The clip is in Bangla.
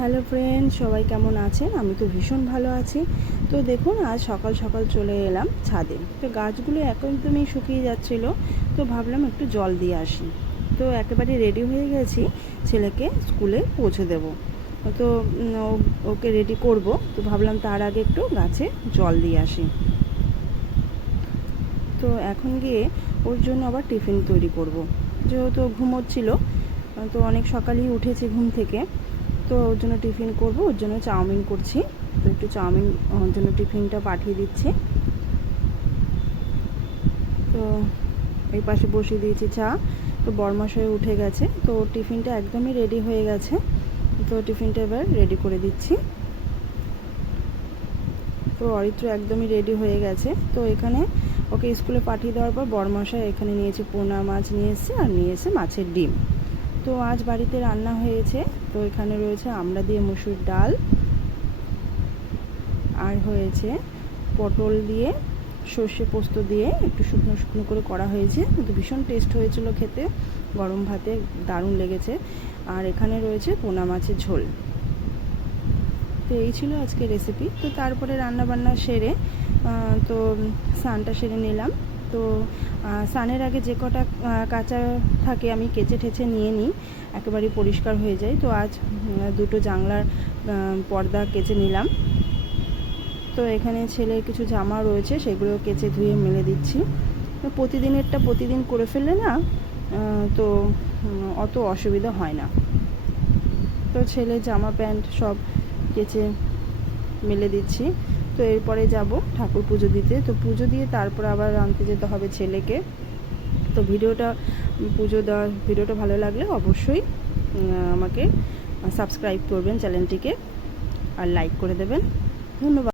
হ্যালো ফ্রেন্ড, সবাই কেমন আছেন? আমি তো ভীষণ ভালো আছি। তো দেখুন, আজ সকাল সকাল চলে এলাম ছাদে। তো গাছগুলো একদমই শুকিয়ে যাচ্ছিল, তো ভাবলাম একটু জল দিয়ে আসি। তো একেবারে রেডি হয়ে গেছি ছেলেকে স্কুলে পৌঁছে দেব। তো ওকে রেডি করব, তো ভাবলাম তার আগে একটু গাছে জল দিয়ে আসি। তো এখন গিয়ে ওর জন্য আবার টিফিন তৈরি করব। যেহেতু ঘুমোচ্ছিল, তো অনেক সকালেই উঠেছে ঘুম থেকে, তো ওর জন্য টিফিন করব। ওর জন্য চাউমিন করছি। তো একটু চাউমিন ওর জন্য টিফিনটা পাঠিয়ে দিচ্ছি। তো এই পাশে বসিয়ে দিয়েছি চা। তো বরমশাই উঠে গেছে, তো টিফিনটা একদমই রেডি হয়ে গেছে। তো টিফিনটা এবার রেডি করে দিচ্ছি। তো অরিত্র একদমই রেডি হয়ে গেছে। তো এখানে ওকে স্কুলে পাঠিয়ে দেওয়ার পর বরমশাই এখানে নিয়েছে পোনা মাছ, নিয়ে এসছে আর নিয়ে এসে মাছের ডিম। তো আজ বাড়িতে রান্না হয়েছে। তো এখানে রয়েছে আমড়া দিয়ে মুসুর ডাল, আর হয়েছে পটল দিয়ে সর্ষে পোস্ত দিয়ে একটু শুকনো শুকনো করে করা হয়েছে, কিন্তু ভীষণ টেস্ট হয়েছিল খেতে, গরম ভাতে দারুণ লেগেছে। আর এখানে রয়েছে পোনা মাছের ঝোল। তো এই ছিল আজকে রেসিপি। তো তারপরে রান্নাবান্না সেরে তো স্নানটা সেরে নিলাম। তো স্নানের আগে যে কটা কাঁচা থাকে আমি কেচে ঠেচে নিয়ে নিই, একেবারে পরিষ্কার হয়ে যায়। তো আজ দুটো জানলার পর্দা কেচে নিলাম। তো এখানে ছেলের কিছু জামা রয়েছে, সেগুলো কেচে ধুয়ে মেলে দিচ্ছি। প্রতিদিনেরটা প্রতিদিন করে ফেললে না, তো অত অসুবিধা হয় না। তো ছেলের জামা প্যান্ট সব কেচে মেলে দিচ্ছি। তো এরপরে যাব ঠাকুর পুজো দিতে। তো পুজো দিয়ে তারপর আবার আনতে যেতে হবে ছেলেকে। তো ভিডিওটা ভালো লাগলে অবশ্যই আমাকে সাবস্ক্রাইব করবেন চ্যানেলটিকে, আর লাইক করে দেবেন। ধন্যবাদ।